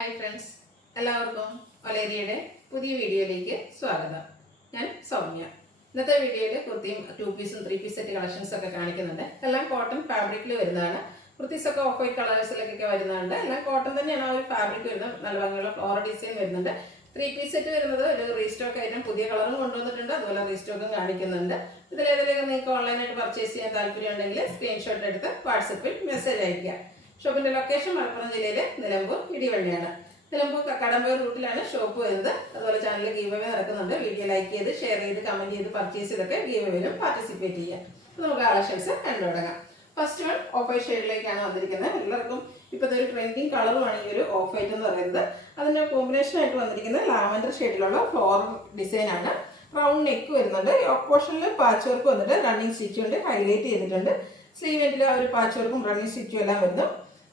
Hi friends, എല്ലാവർക്കും ഒലേരിയയുടെ പുതിയ വീഡിയോയിലേക്ക് സ്വാഗതം. ഞാൻ സൗമ്യ. ഇന്നത്തെ വീഡിയോയിൽ കുർത്തിയും 2 പീസും 3 പീസ് സെറ്റ് കളക്ഷൻസ് ഒക്കെ കാണിക്കുന്നുണ്ട്. എല്ലാം കോട്ടൺ ഫാബ്രിക്കിൽ വരുന്നതാണ്. കുർത്തീസൊക്കെ ഓഫ് വൈറ്റ് കളേഴ്സിലേക്കൊക്കെ വരുന്നുണ്ട്. എല്ലാം കോട്ടൺ തന്നെയാണ് ആ ഒരു ഫാബ്രിക് വരുന്നത്. നല്ല ഭംഗിയുള്ള ഫ്ലോറൽ ഡിസൈൻ വരുന്നുണ്ട്. 3 പീസ് സെറ്റ് വരുന്നത് ഒരു റീസ്റ്റോക്ക് ഐറ്റം പുതിയ കളറും കൊണ്ടുവന്നിട്ടുണ്ട്. അതുപോലെ റീസ്റ്റോക്കും കാണിക്കുന്നുണ്ട്. ഇതിലേതിലേക്ക് നിങ്ങൾക്ക് ഓൺലൈനായിട്ട് പർച്ചേസ് ചെയ്യാൻ താല്പര്യം ഉണ്ടെങ്കിൽ സ്ക്രീൻഷോട്ട് എടുത്ത് വാട്സപ്പിൽ മെസ്സേജ് അയയ്ക്കുക. ഷോപ്പിന്റെ ലൊക്കേഷൻ മലപ്പുറം ജില്ലയിലെ നിലമ്പൂർ ഇടിവള്ളിയാണ്. നിലമ്പൂർ കക്കാടമ്പൂർ റൂട്ടിലാണ് ഷോപ്പ് വരുന്നത്. അതുപോലെ ചാനലിൽ ഗീവ് അവേ നടക്കുന്നുണ്ട്. വീഡിയോ ലൈക്ക് ചെയ്ത് ഷെയർ ചെയ്ത് കമന്റ് ചെയ്ത് പർച്ചേസ് ചെയ്തൊക്കെ ഗീവ് അവേയിലും പാർട്ടിസിപ്പേറ്റ് ചെയ്യാം. നമുക്ക് കളക്ഷൻസ് കണ്ടു തുടങ്ങാം. ഫസ്റ്റ് വൺ ഓഫ് വൈറ്റ് ഷെയ്ഡിലേക്കാണ് വന്നിരിക്കുന്നത്. എല്ലാവർക്കും ഇപ്പോഴത്തെ ഒരു ട്രെൻഡിങ് കളറുമാണ് ഈ ഒരു ഓഫ് വൈറ്റ് എന്ന് പറയുന്നത്. അതിൻ്റെ കോമ്പിനേഷൻ ആയിട്ട് വന്നിരിക്കുന്നത് ലാവൻഡർ ഷെയ്ഡിലുള്ള ഫ്ലോറൽ ഡിസൈൻ ആണ്. റൗണ്ട് നെക്ക് വരുന്നുണ്ട്. യോക്ക് പോർഷനിൽ പാച്ച് വർക്ക് വന്നിട്ട് റണ്ണിങ് സ്റ്റിച്ച് കൊണ്ട് ഹൈലൈറ്റ് ചെയ്തിട്ടുണ്ട്. സ്ലീവ് എൻഡിൽ ആ ഒരു പാച്ച് വർക്കും റണ്ണിങ് സ്റ്റിച്ചും എല്ലാം വരുന്നു.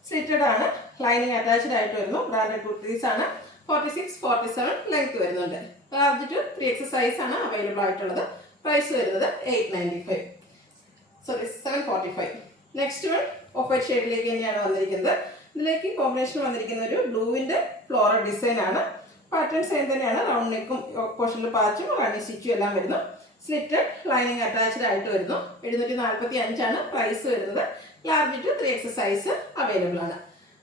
സ്ലിറ്റഡ് ആണ്. ലൈനിങ് അറ്റാച്ച്ഡ് ആയിട്ട് വരുന്നു. ബ്രാൻഡഡ് കുർത്തീസ് ആണ്. 46-47 ലെങ്ത് വരുന്നുണ്ട്. ലാർജ് ടു 3X സൈസ് ആണ് അവൈലബിൾ ആയിട്ടുള്ളത്. പ്രൈസ് വരുന്നത് 745. നെക്സ്റ്റ് വൺ ഓഫ് വൈറ്റ് ഷെയ്ഡിലേക്ക് തന്നെയാണ് വന്നിരിക്കുന്നത്. ഇതിലേക്ക് കോമ്പിനേഷൻ വന്നിരിക്കുന്ന ഒരു ബ്ലൂവിൻ്റെ ഫ്ലോറൽ ഡിസൈൻ ആണ്. പാറ്റേൺ സെയിം തന്നെയാണ്. റൗണ്ട് നെക്കും പോർഷനിൽ പാച്ചും റണ്ണിങ് സ്റ്റിച്ചും എല്ലാം വരുന്നു. സ്ലിറ്റഡ് ലൈനിങ് അറ്റാച്ച്ഡ് ആയിട്ട് വരുന്നു. 745 ആണ് പ്രൈസ് വരുന്നത്. Large to 3X size available ആണ്.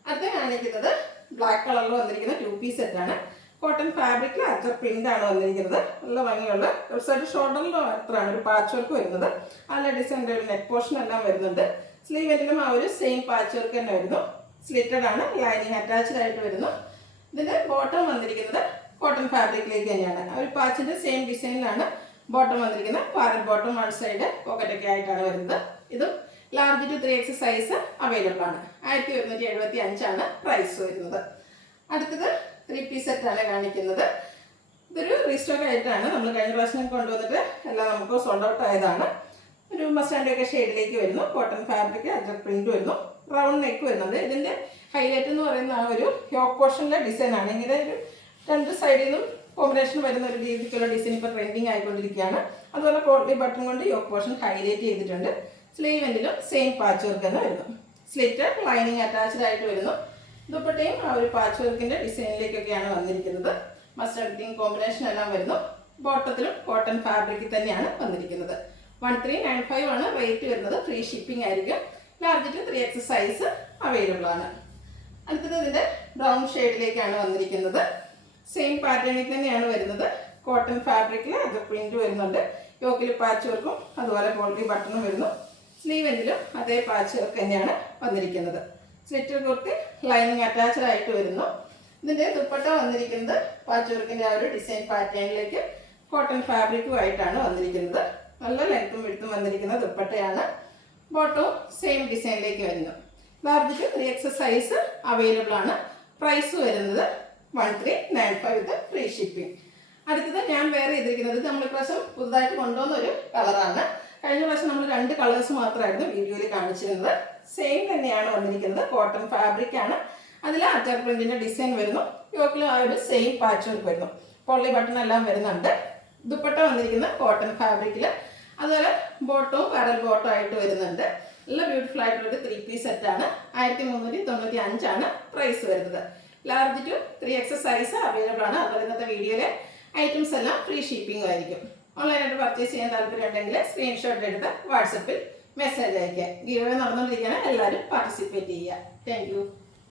അടുത്ത കാണിക്കുന്നത് ബ്ലാക്ക് കളറിൽ വന്നിരിക്കുന്ന 2 പീസ് സെറ്റ് ആണ്. കോട്ടൺ ഫാബ്രിക്കിൽ അച്ചർ പ്രിന്റ് ആണ് വന്നിരിക്കുന്നത്. നല്ല ഭംഗിയുള്ള ഒരു സൈഡ് ഷോൾഡറിൽ മാത്രമാണ് ഒരു പാച്ച് വർക്ക് വരുന്നത്. നല്ല ഡിസൈൻ്റെ ഒരു നെക്ക് പോർഷൻ എല്ലാം വരുന്നുണ്ട്. സ്ലീവിലും ആ ഒരു സെയിം പാച്ച് വർക്ക് തന്നെ വരുന്നു. സ്ലിറ്റഡ് ആണ്. ലൈനിങ് അറ്റാച്ച്ഡ് ആയിട്ട് വരുന്നു. ഇതിൻ്റെ ബോട്ടം വന്നിരിക്കുന്നത് കോട്ടൺ ഫാബ്രിക്കിലേക്ക് തന്നെയാണ്. ആ ഒരു പാച്ചിൻ്റെ സെയിം ഡിസൈനിലാണ് ബോട്ടം വന്നിരിക്കുന്നത്. പാരൽ ബോട്ടം വൺ സൈഡ് പോക്കറ്റൊക്കെ ആയിട്ടാണ് വരുന്നത്. ഇതും large to 3X size available ആണ്. 1175 ആണ് പ്രൈസ് വരുന്നത്. അടുത്തത് 3 പീസ് സെറ്റാണ് കാണിക്കുന്നത്. ഇതൊരു റീസ്റ്റോക്ക് ആയിട്ടാണ്. നമ്മൾ കഴിഞ്ഞ പ്രാവശ്യം കൊണ്ടുവന്നിട്ട് എല്ലാം നമുക്ക് സോൾഡ് ഔട്ട് ആയതാണ്. ഒരു മസ്റ്റാൻഡൊക്കെ ഷെയ്ഡിലേക്ക് വരുന്നു. കോട്ടൺ ഫാബ്രിക് അജർ പ്രിന്റ് വരുന്നു. റൗണ്ട് നെക്ക് വരുന്നുണ്ട്. ഇതിൻ്റെ ഹൈലൈറ്റ് എന്ന് പറയുന്ന ആ ഒരു യോക്ക് പോർഷനിലെ ഡിസൈൻ ആണ്. ഇങ്ങനെ ഒരു രണ്ട് സൈഡിൽ നിന്നും കോമ്പിനേഷൻ വരുന്ന ഒരു രീതിക്കുള്ള ഡിസൈൻ ഇപ്പോൾ ട്രെൻഡിങ് ആയിക്കൊണ്ടിരിക്കുകയാണ്. അതുപോലെ പോട്ട്ലി ബട്ടൺ കൊണ്ട് യോക്ക് പോർഷൻ ഹൈലൈറ്റ് ചെയ്തിട്ടുണ്ട്. സ്ലീവ് എൻഡിലും സെയിം പാച്ച് വർക്ക് തന്നെ വരുന്നു. സ്ലിറ്റഡ് ലൈനിങ് അറ്റാച്ച്ഡ് ആയിട്ട് വരുന്നു. ദുപ്പട്ടയും ആ ഒരു പാച്ച് വർക്കിൻ്റെ ഡിസൈനിലേക്കൊക്കെയാണ് വന്നിരിക്കുന്നത്. മസ്റ്റർഡ് ഗ്രീൻ കോമ്പിനേഷൻ എല്ലാം വരുന്നു. ബോട്ടത്തിലും കോട്ടൺ ഫാബ്രിക്കിൽ തന്നെയാണ് വന്നിരിക്കുന്നത്. 1395 ആണ് റേറ്റ് വരുന്നത്. ഫ്രീ ഷിപ്പിംഗ് ആയിരിക്കും. Large to 3X size available ആണ്. അടുത്തത് ഇതിൻ്റെ ബ്രൗൺ ഷെയ്ഡിലേക്കാണ് വന്നിരിക്കുന്നത്. സെയിം പാറ്റേണിൽ തന്നെയാണ് വരുന്നത്. കോട്ടൺ ഫാബ്രിക്കിൽ അത് പ്രിന്റ് വരുന്നുണ്ട്. യോക്കിൽ പാച്ച് വർക്കും അതുപോലെ പോൾട്രി ബട്ടണും വരുന്നു. സ്ലീവ് എൻഡിലും അതേ പാച്ച് വർക്ക് തന്നെയാണ് വന്നിരിക്കുന്നത്. സ്ലിറ്റർ കുർത്തി ലൈനിങ് അറ്റാച്ച്ഡ് ആയിട്ട് വരുന്നു. ഇതിൻ്റെ ദുപ്പട്ട വന്നിരിക്കുന്നത് പാച്ച് വർക്കിൻ്റെ ആ ഒരു ഡിസൈൻ പാറ്റേണിലേക്ക് കോട്ടൺ ഫാബ്രിക്കുമായിട്ടാണ് വന്നിരിക്കുന്നത്. നല്ല ലെങ്ത്തും വിടുത്തും വന്നിരിക്കുന്ന ദുപ്പട്ടയാണ്. ബോട്ടവും സെയിം ഡിസൈനിലേക്ക് വരുന്നു. Large to 3X size available ആണ്. പ്രൈസ് വരുന്നത് 1395 വിത്ത് ഫ്രീ ഷിപ്പിംഗ്. അടുത്തത് ഞാൻ വെയർ ചെയ്തിരിക്കുന്നത് നമ്മൾ പ്രാവശ്യം പുതുതായിട്ട് കൊണ്ടുവന്ന ഒരു കളറാണ്. കഴിഞ്ഞ പ്രാവശ്യം നമ്മൾ 2 കളേഴ്സ് മാത്രമായിരുന്നു വീഡിയോയിൽ കാണിച്ചിരുന്നത്. സെയിം തന്നെയാണ് വന്നിരിക്കുന്നത്. കോട്ടൺ ഫാബ്രിക് ആണ്. അതിൽ അറ്റർ പ്രിന്റിന്റെ ഡിസൈൻ വരുന്നു. യോക്കിലും ആ ഒരു സെയിം പാച്ച് വർക്ക് വരുന്നു. പൊള്ളി ബട്ടൺ എല്ലാം വരുന്നുണ്ട്. ദുപ്പട്ട വന്നിരിക്കുന്ന കോട്ടൺ ഫാബ്രിക്കിൽ. അതുപോലെ ബോട്ടവും പാരൽ ബോട്ടം ആയിട്ട് വരുന്നുണ്ട്. നല്ല ബ്യൂട്ടിഫുൾ ആയിട്ടുള്ളൊരു 3 പീസ് സെറ്റാണ്. 1395 ആണ് പ്രൈസ് വരുന്നത്. Large to 3X size available ആണ്. അതുപോലെ ഇന്നത്തെ വീഡിയോയിലെ ഐറ്റംസ് എല്ലാം ഫ്രീ ഷിപ്പിംഗ് ആയിരിക്കും. ഓൺലൈനായിട്ട് പർച്ചേസ് ചെയ്യാൻ താല്പര്യം ഉണ്ടെങ്കിൽ സ്ക്രീൻഷോട്ട് എടുത്ത് വാട്സപ്പിൽ മെസ്സേജ് അയയ്ക്കുക. ഗീവ് അവേ നടന്നുകൊണ്ടിരിക്കുകയാണ്. എല്ലാവരും പാർട്ടിസിപ്പേറ്റ് ചെയ്യുക. Thank you.